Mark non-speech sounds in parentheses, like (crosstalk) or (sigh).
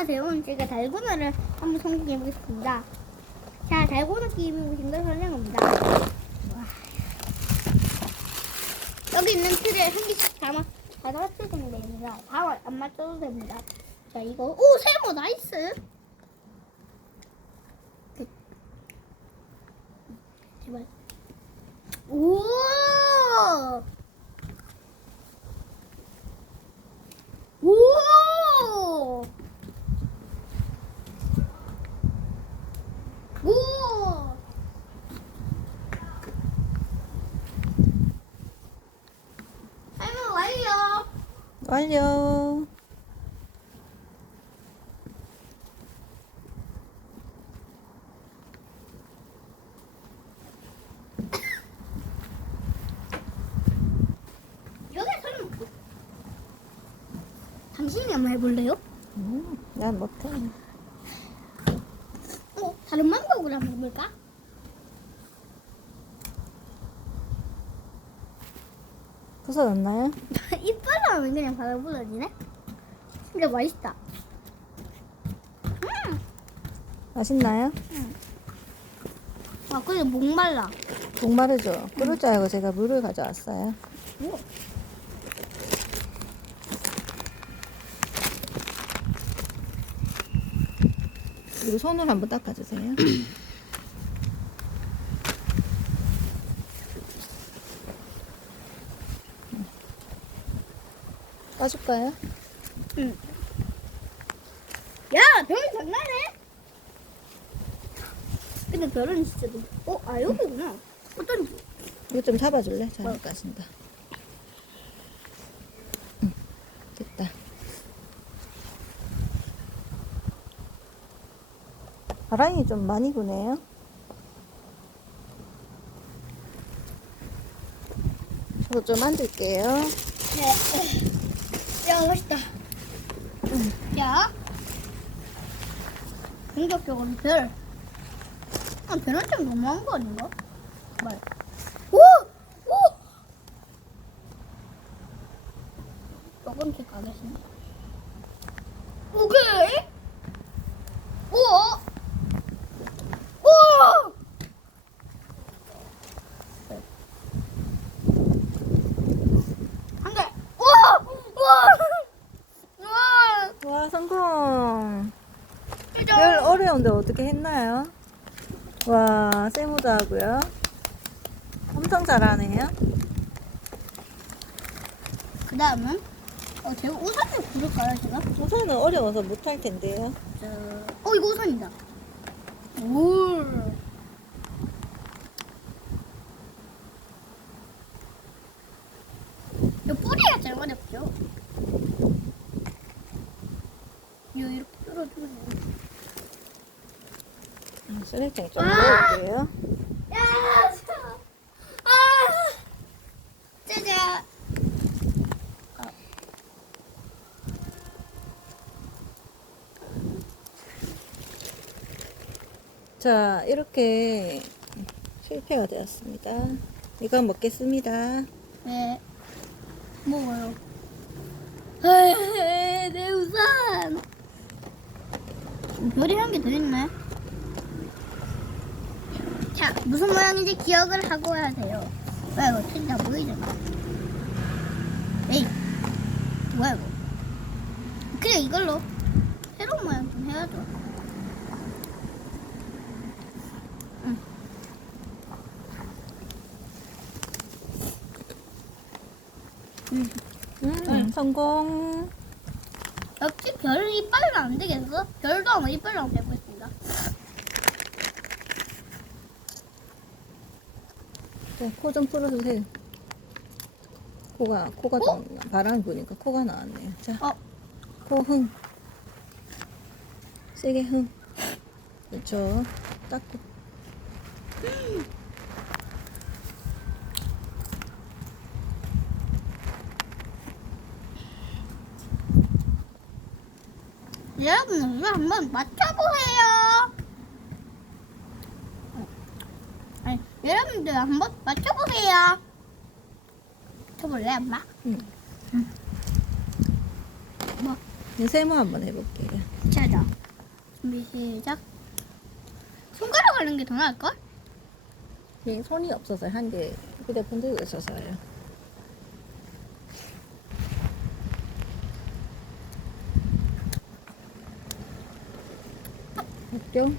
안녕하세요. 오늘 제가 달고나를 한번 성공해 보겠습니다. 자, 달고나 게임을 보신걸 설명합니다. 와. 여기 있는 틀에 한 개씩 담아, 다 맞춰주면 됩니다. 다안 맞춰도 됩니다. 자, 이거, 오, 세모 나이스! 그, 제발. 오! 오! 오! 할머니 완료. 완료. 여기 뭐- 당신이 한번 해볼래요? 음, 난 못해. 어, 다른 방법으로 한번 해볼까? 부서졌나요? 이빨로 하면 그냥 바로 부러지네? 근데 맛있다. 음! 맛있나요? 아, 근데 목말라. 목마르죠? 끓을 줄 알고 제가 물을 가져왔어요. 오. 그리고 손으로 한번 닦아주세요. (clears throat) 빠줄까요? 응. 야, 별이 장난해? 근데 별은 진짜 너무... 어, 아, 여기구나. 어떤지. 이거 좀 잡아줄래? 잘 어. 까진다. 응, 됐다. 바람이 좀 많이 부네요. 저도 좀 앉을게요. 네. 야, 맛있다. 야. 공격적으로 별. 아, 별은 좀 너무한 거 아닌가? 말. 오! 오! 조금씩 가겠습니다. 오케이. 오! 오! 한 개. 우와! 우와! 우 와! 성공! 별 짜잔! 어려운데 어떻게 했나요? 와, 세모도 하고요. 엄청 잘하네요. 그 다음은 어, 제가 우산을 부를까요, 제가? 우선은 어려워서 못할 텐데요. 자, 어, 이거 우산이다. 물. 이 뿌리가 제일 어렵죠? 이렇게 뚫어주면 음, 좀 아! 넣어볼게요. 야, 자. 아, 짜자. 자, 이렇게 실패가 되었습니다. 이거 먹겠습니다. 네. 먹어요. 내 우산. 별이 한개더 있네. 자, 무슨 모양인지 기억을 하고 해야 돼요. 왜 이거 진짜 보이잖아. 에이, 뭐야 이거? 그래 이걸로 새로운 모양 좀 해야죠. 응. 응. 음, 성공. 역시 별은 이빨로 안 되겠어? 별 이빨로 한번 해보겠습니다. 네, 코좀 풀어주세요. 코가, 코가 좀 바람 부니까 코가 나왔네요. 자, 어, 코 흥. 세게 흥. 그렇죠. 닦고. (laughs) 여러분들 한번 맞춰보세요. 어. 아니, 여러분들 한번 맞춰보세요. 맞춰볼래, 엄마? 응. 뭐? 이제 세모 한번 해볼게요. 자자. 준비 시작. 손가락 하는 게 더 나을걸? 이 손이 없어서 한 개 휴대폰 들고 있어서요. 했죠?